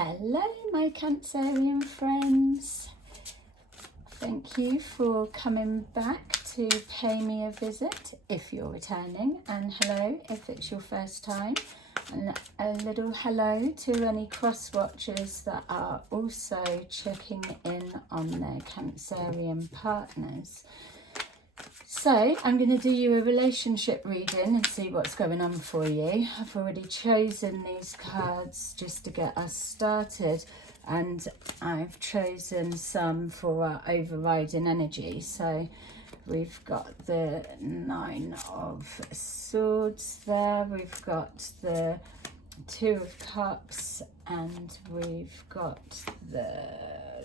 Hello my Cancerian friends, thank you for coming back to pay me a visit if you're returning, and hello if it's your first time, and a little hello to any cross watchers that are also checking in on their Cancerian partners. So I'm going to do you a relationship reading and see what's going on for you. I've already chosen these cards just to get us started, and I've chosen some for our overriding energy. So we've got the Nine of Swords there, we've got the Two of Cups, and we've got the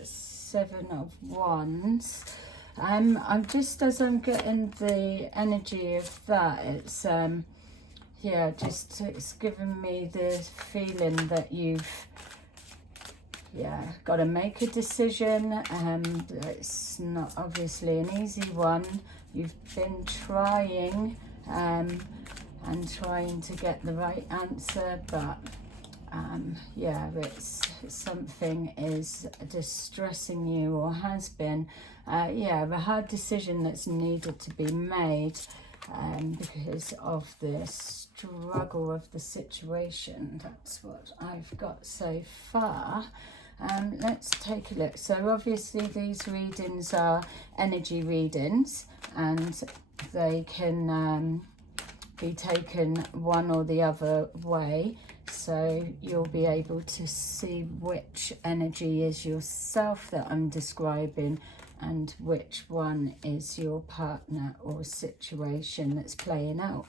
Seven of Wands. I'm just, as I'm getting the energy of that, it's yeah, just it's given me the feeling that you've got to make a decision. It's not obviously an easy one. You've been trying and trying to get the right answer, but yeah, it's something is distressing you, or has been. Yeah, a hard decision that's needed to be made because of the struggle of the situation. That's what I've got so far. Let's take a look. So obviously these readings are energy readings, and they can be taken one or the other way. So you'll be able to see which energy is yourself that I'm describing, and which one is your partner or situation that's playing out.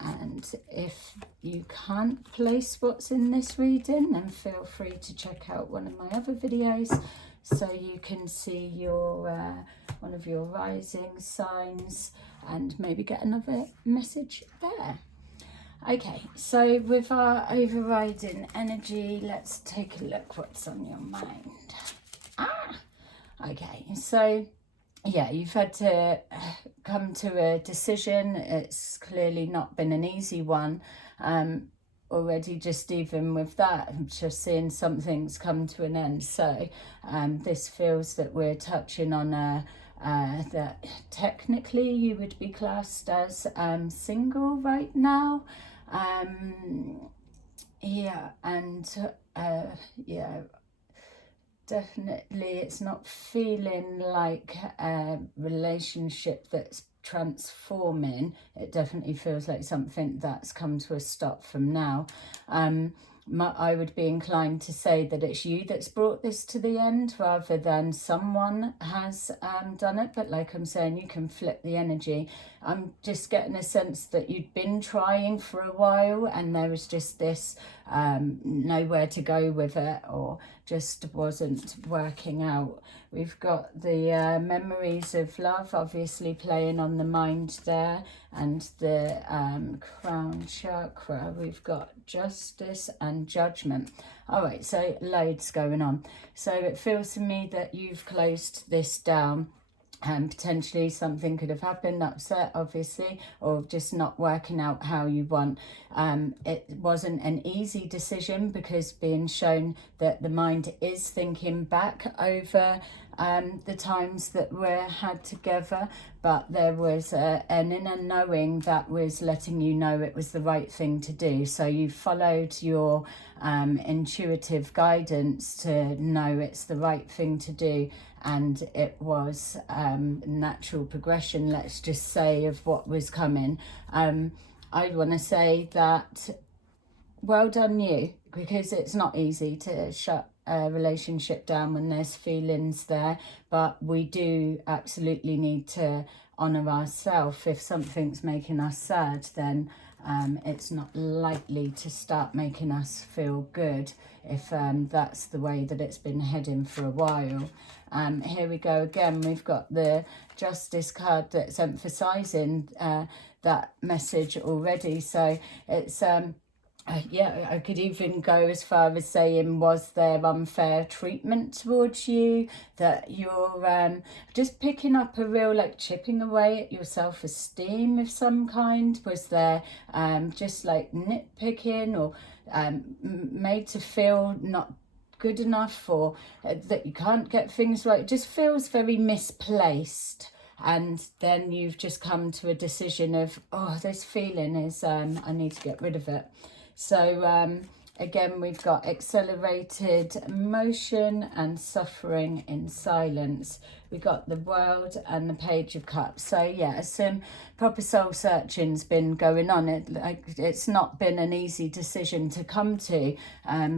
And if you can't place what's in this reading, then feel free to check out one of my other videos so you can see your one of your rising signs and maybe get another message there. Okay, so with our overriding energy, let's take a look what's on your mind. Okay, so yeah, you've had to come to a decision. It's clearly not been an easy one. Already, just even with that, I'm just seeing something's come to an end. So this feels that we're touching on that technically you would be classed as single right now. Yeah, and yeah, definitely it's not feeling like a relationship that's transforming. It definitely feels like something that's come to a stop from now. I would be inclined to say that it's you that's brought this to the end rather than someone has done it. But like I'm saying, you can flip the energy. I'm just getting a sense that you'd been trying for a while and there was just this nowhere to go with it, or just wasn't working out. We've got the memories of love obviously playing on the mind there, and the crown chakra. We've got justice and judgment. All right, so loads going on. So it feels to me that you've closed this down. Potentially something could have happened, upset obviously, or just not working out how you want. It wasn't an easy decision, because being shown that the mind is thinking back over the times that we had together, but there was an inner knowing that was letting you know it was the right thing to do. So you followed your intuitive guidance to know it's the right thing to do, and it was natural progression, let's just say, of what was coming. I want to say that well done you, because it's not easy to shut a relationship down when there's feelings there, but we do absolutely need to honour ourselves. If something's making us sad, then it's not likely to start making us feel good if that's the way that it's been heading for a while. Here we go again, we've got the Justice card that's emphasising that message already. So it's yeah, I could even go as far as saying, was there unfair treatment towards you, that you're just picking up a real like chipping away at your self-esteem of some kind? Was there just like nitpicking, or made to feel not good enough, or that you can't get things right. It just feels very misplaced. And then you've just come to a decision of, oh, this feeling is, I need to get rid of it. So again, we've got accelerated emotion and suffering in silence. We got the World and the Page of Cups. So yeah, some proper soul searching's been going on. It's not been an easy decision to come to,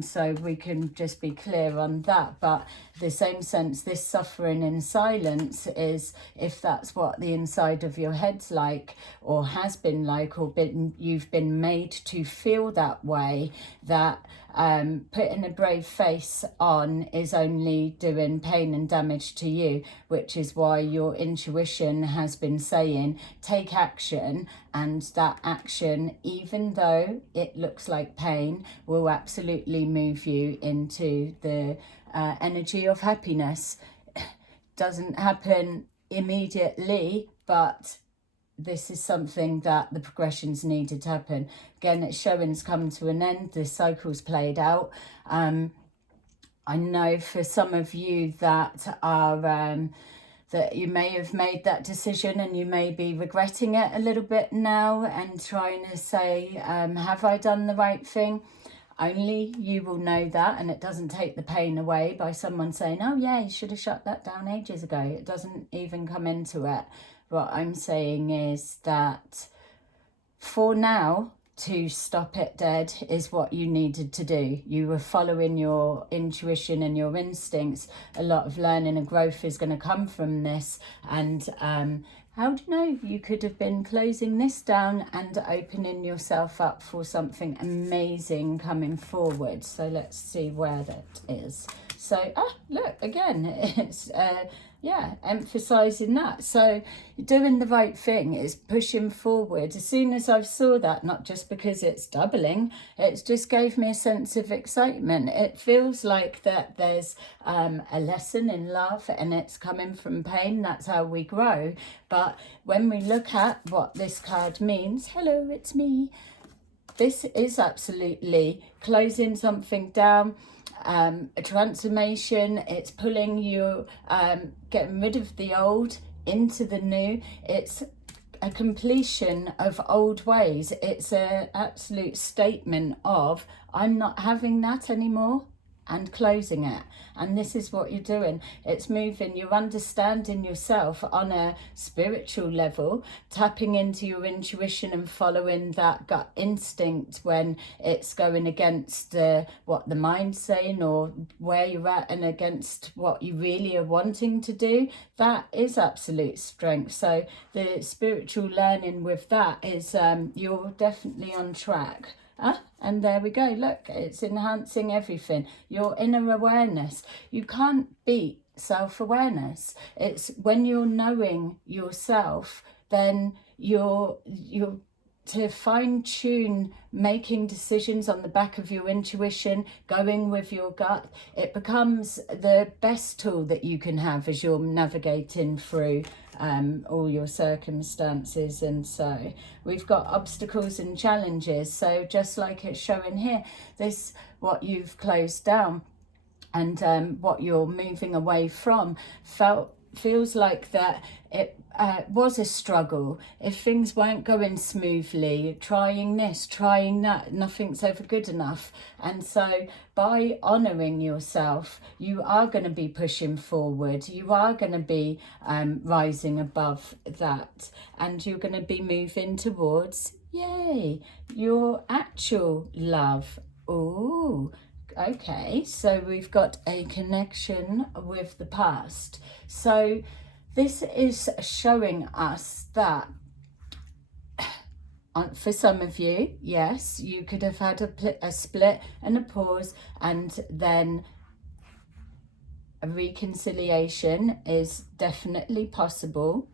so we can just be clear on that. But the same sense, this suffering in silence is, if that's what the inside of your head's like, or has been like, or you've been made to feel that way, that putting a brave face on is only doing pain and damage to you, which is why your intuition has been saying take action, and that action, even though it looks like pain, will absolutely move you into the energy of happiness. Doesn't happen immediately, but this is something that the progressions needed to happen. Again, it's showing's come to an end. The cycle's played out. I know for some of you that are that you may have made that decision and you may be regretting it a little bit now and trying to say, have I done the right thing? Only you will know that, and it doesn't take the pain away by someone saying, oh yeah, you should have shut that down ages ago. It doesn't even come into it. What I'm saying is that for now, to stop it dead is what you needed to do. You were following your intuition and your instincts. A lot of learning and growth is going to come from this. And how do you know? You could have been closing this down and opening yourself up for something amazing coming forward. So let's see where that is. So, look, again, it's, yeah, emphasising that. So doing the right thing is pushing forward. As soon as I saw that, not just because it's doubling, it just gave me a sense of excitement. It feels like that there's a lesson in love, and it's coming from pain. That's how we grow. But when we look at what this card means, hello, it's me. This is absolutely closing something down. A transformation. It's pulling you, getting rid of the old into the new. It's a completion of old ways. It's an absolute statement of, I'm not having that anymore, and closing it. And this is what you're doing. It's moving, you're understanding yourself on a spiritual level, tapping into your intuition and following that gut instinct when it's going against what the mind's saying, or where you're at, and against what you really are wanting to do. That is absolute strength. So the spiritual learning with that is you're definitely on track. And there we go. Look, it's enhancing everything. Your inner awareness. You can't beat self-awareness. It's when you're knowing yourself, then you're to fine-tune making decisions on the back of your intuition, going with your gut. It becomes the best tool that you can have as you're navigating through all your circumstances. And so we've got obstacles and challenges. So just like it's showing here, this, what you've closed down and what you're moving away from, feels like that it was a struggle. If things weren't going smoothly, trying this, trying that, nothing's ever good enough. And so by honouring yourself, you are going to be pushing forward. You are going to be rising above that, and you're going to be moving towards, yay, your actual love. Ooh. Okay, so we've got a connection with the past. So this is showing us that for some of you, yes, you could have had a split and a pause, and then a reconciliation is definitely possible.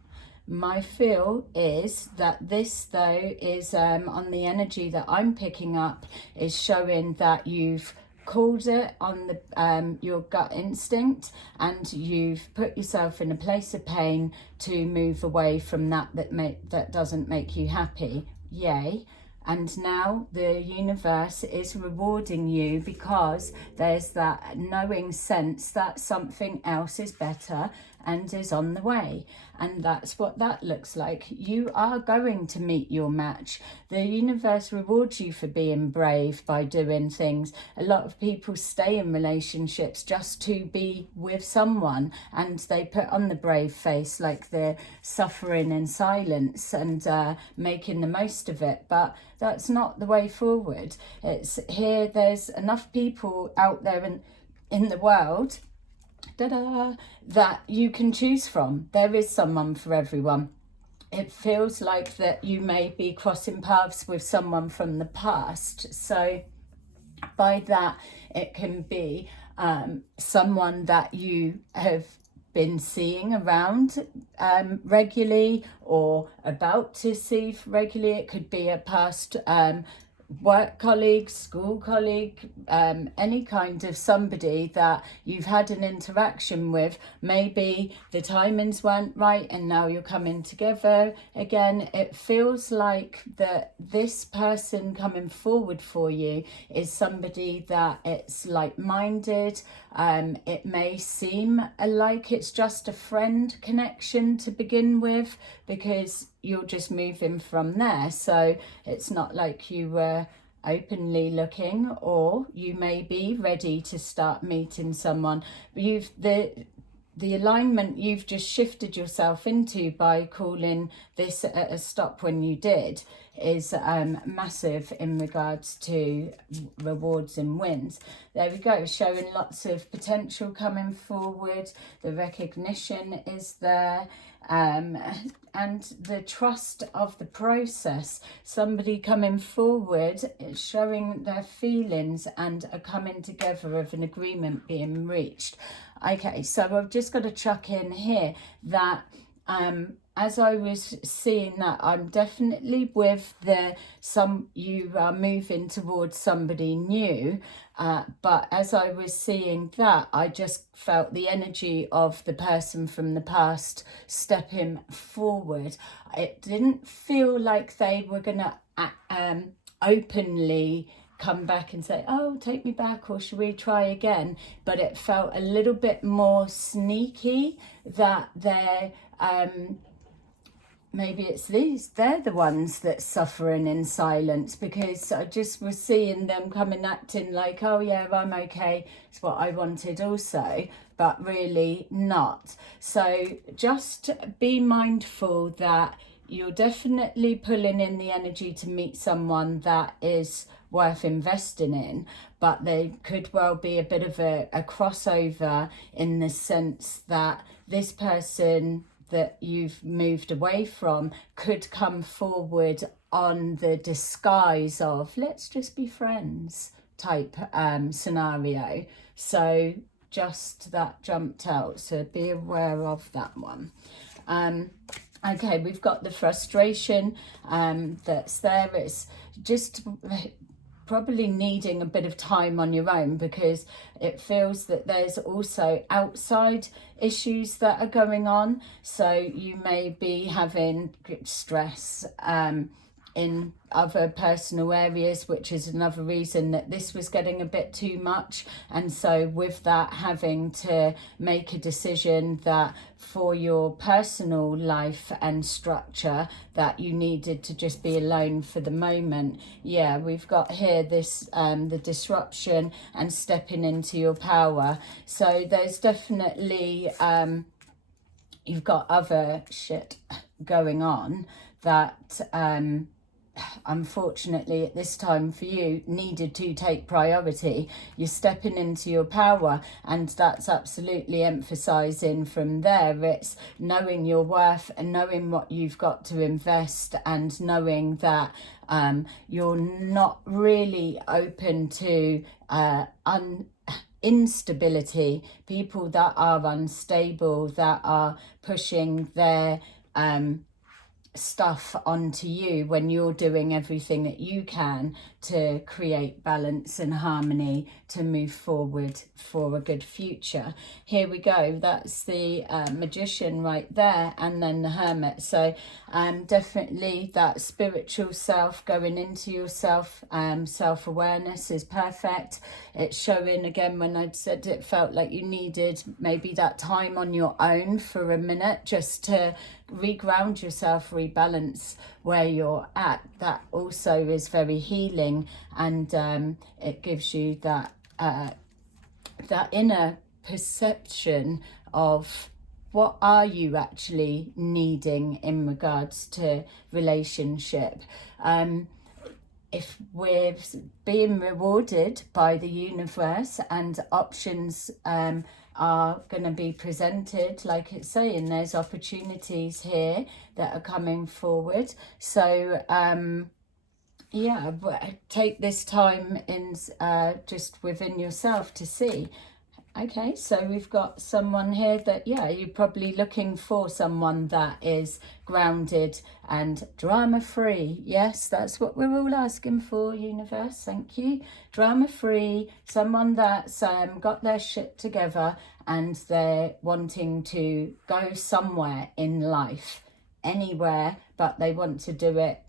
My feel is that this, though, is on the energy that I'm picking up, is showing that you've called it on the your gut instinct, and you've put yourself in a place of pain to move away from that doesn't make you happy. Yay. And now the universe is rewarding you because there's that knowing sense that something else is better and is on the way. And that's what that looks like. You are going to meet your match. The universe rewards you for being brave by doing things. A lot of people stay in relationships just to be with someone, and they put on the brave face like they're suffering in silence and making the most of it. But that's not the way forward. It's here, there's enough people out there in the world that you can choose from. There is someone for everyone. It feels like that you may be crossing paths with someone from the past. So by that, it can be someone that you have been seeing around regularly or about to see regularly. It could be a past work colleague, school colleague, any kind of somebody that you've had an interaction with. Maybe the timings weren't right and now you're coming together again. It feels like that this person coming forward for you is somebody that it's like-minded. It may seem like it's just a friend connection to begin with, because you're just moving from there. So it's not like you were openly looking, or you may be ready to start meeting someone. You've the alignment you've just shifted yourself into by calling this a stop when you did is massive in regards to rewards and wins. There we go, showing lots of potential coming forward. The recognition is there, and the trust of the process. Somebody coming forward is showing their feelings and a coming together of an agreement being reached. Okay, so I've just got to chuck in here that as I was seeing that, I'm definitely with you are moving towards somebody new, but as I was seeing that, I just felt the energy of the person from the past stepping forward. It didn't feel like they were gonna openly come back and say, oh, take me back, or should we try again? But it felt a little bit more sneaky that they're maybe they're the ones that's suffering in silence, because I just was seeing them coming acting like, oh yeah, I'm okay, it's what I wanted also, but really not. So just be mindful that you're definitely pulling in the energy to meet someone that is worth investing in, but there could well be a bit of a crossover in the sense that this person that you've moved away from could come forward on the disguise of let's just be friends type scenario. So just that jumped out, so be aware of that one. Okay, we've got the frustration that's there. It's just probably needing a bit of time on your own, because it feels that there's also outside issues that are going on. So you may be having stress in other personal areas, which is another reason that this was getting a bit too much. And so with that, having to make a decision that for your personal life and structure that you needed to just be alone for the moment. Yeah, we've got here this the disruption and stepping into your power. So there's definitely you've got other shit going on that unfortunately at this time for you needed to take priority. You're stepping into your power, and that's absolutely emphasizing from there. It's knowing your worth and knowing what you've got to invest, and knowing that you're not really open to instability, people that are unstable, that are pushing their stuff onto you when you're doing everything that you can to create balance and harmony to move forward for a good future. Here we go. That's the Magician right there, and then the Hermit. So definitely that spiritual self, going into yourself, self-awareness is perfect. It's showing again when I said it felt like you needed maybe that time on your own for a minute just to reground yourself, rebalance where you're at. That also is very healing, and it gives you that that inner perception of what are you actually needing in regards to relationship. If we're being rewarded by the universe and options are going to be presented, like it's saying, there's opportunities here that are coming forward. So yeah, take this time in just within yourself to see. Okay, so we've got someone here that, yeah, you're probably looking for someone that is grounded and drama-free. Yes, that's what we're all asking for, universe. Thank you. Drama-free, someone that's got their shit together and they're wanting to go somewhere in life, anywhere, but they want to do it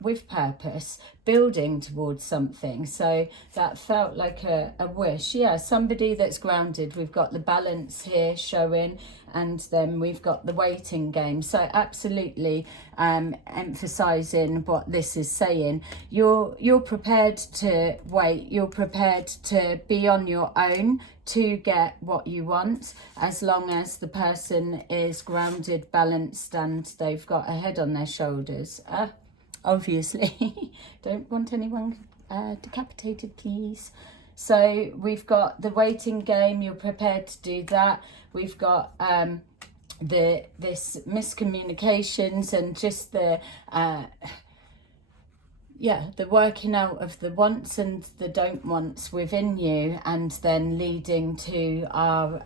with purpose, building towards something. So that felt like a wish. Yeah, somebody that's grounded. We've got the Balance here showing, and then we've got the Waiting game. So absolutely emphasizing what this is saying. You're prepared to wait. You're prepared to be on your own to get what you want, as long as the person is grounded, balanced, and they've got a head on their shoulders. Obviously, don't want anyone decapitated, please. So we've got the Waiting game. You're prepared to do that. We've got this miscommunications and just the the working out of the wants and the don't wants within you, and then leading to our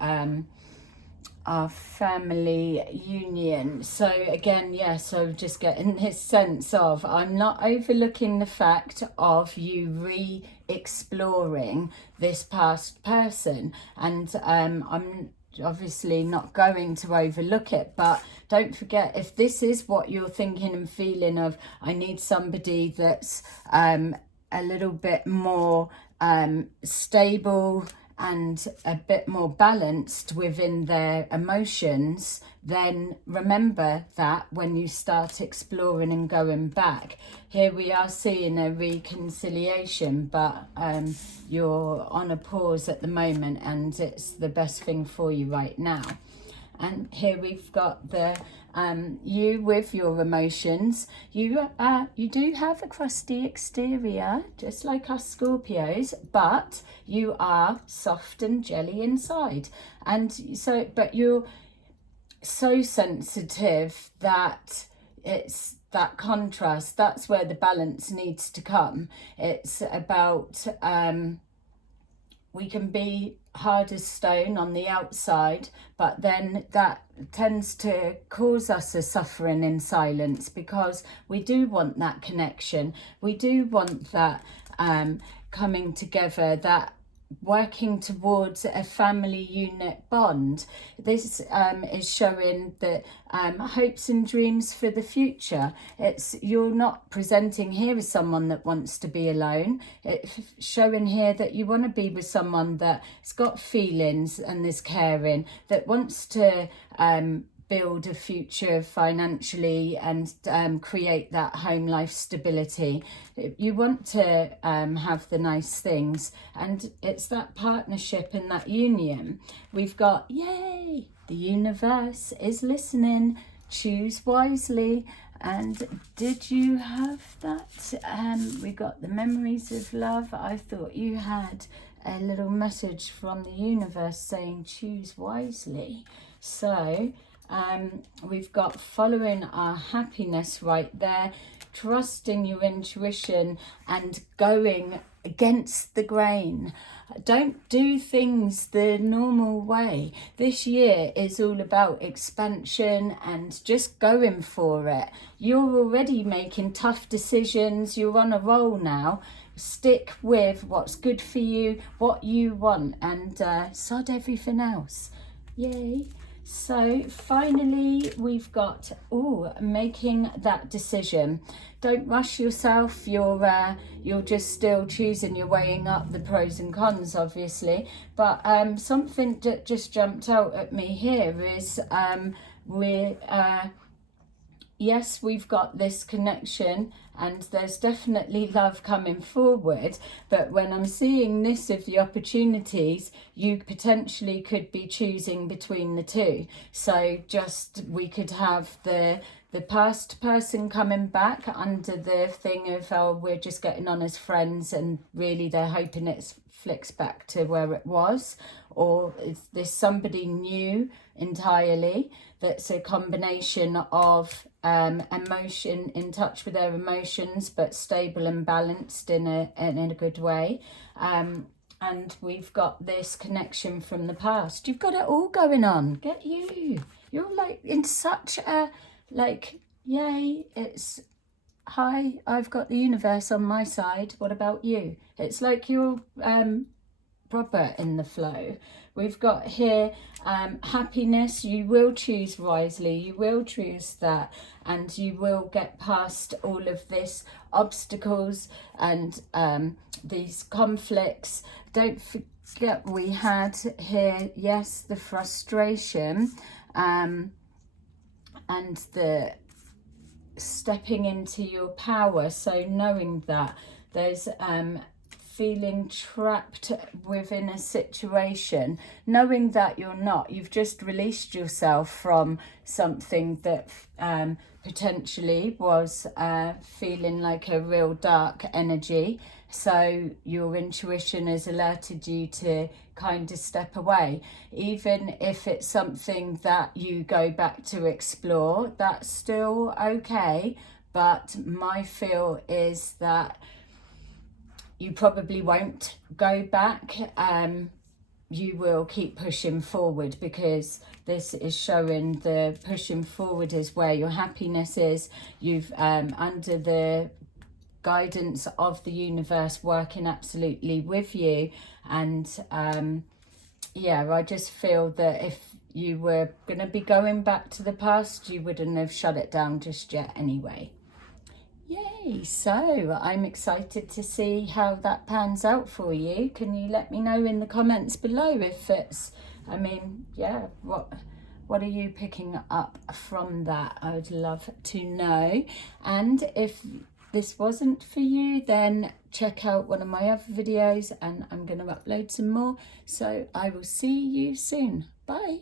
family union. So again, so just getting this sense of, I'm not overlooking the fact of you re-exploring this past person, and I'm obviously not going to overlook it, but don't forget, if this is what you're thinking and feeling of, I need somebody that's a little bit more stable and a bit more balanced within their emotions, then remember that when you start exploring and going back. Here we are seeing a reconciliation, but you're on a pause at the moment, and it's the best thing for you right now. And here we've got the you with your emotions. You do have a crusty exterior, just like us Scorpios, but you are soft and jelly inside. And so, but you're so sensitive that it's that contrast. That's where the balance needs to come. It's about we can be hard as stone on the outside, but then that tends to cause us a suffering in silence, because we do want that connection. We do want that coming together, that working towards a family unit bond. This is showing that hopes and dreams for the future. You're not presenting here as someone that wants to be alone. It's showing here that you want to be with someone that's got feelings and is caring, that wants to build a future financially and create that home life stability. You want to have the nice things, and it's that partnership and that union. We've got, yay, the universe is listening. Choose wisely. And did you have that? We got the memories of love. I thought you had a little message from the universe saying choose wisely. So we've got following our happiness right there, trusting your intuition and going against the grain. Don't do things the normal way. This year is all about expansion and just going for it. You're already making tough decisions. You're on a roll now. stick with what's good for you, what you want, and sod everything else. Yay. So finally we've got making that decision. Don't rush yourself. You're just still choosing, you're weighing up the pros and cons, obviously, but something that just jumped out at me here is yes, we've got this connection and there's definitely love coming forward, but when I'm seeing this of the opportunities, you potentially could be choosing between the two. So just, we could have the past person coming back under the thing of, oh, we're just getting on as friends, and really they're hoping it flicks back to where it was. Or is this somebody new entirely that's a combination of emotion, in touch with their emotions, but stable and balanced in a good way. And we've got this connection from the past. You've got it all going on. Get you. You're like in such a, like, yay, it's, hi, I've got the universe on my side. What about you? It's like you're proper in the flow. We've got here happiness. You will choose wisely, you will choose that, and you will get past all of this obstacles and these conflicts. Don't forget we had here, yes, the frustration and the stepping into your power. So knowing that there's feeling trapped within a situation, knowing that you're not, you've just released yourself from something that potentially was feeling like a real dark energy. So your intuition has alerted you to kind of step away. Even if it's something that you go back to explore, that's still okay. But my feel is that you probably won't go back. You will keep pushing forward, because this is showing the pushing forward is where your happiness is. You've under the guidance of the universe working absolutely with you. And yeah, I just feel that if you were going to be going back to the past, you wouldn't have shut it down just yet anyway. Yay, so I'm excited to see how that pans out for you. Can you let me know in the comments below if it's, I mean, yeah, what are you picking up from that? I would love to know. And if this wasn't for you, then check out one of my other videos and I'm going to upload some more. So I will see you soon. Bye.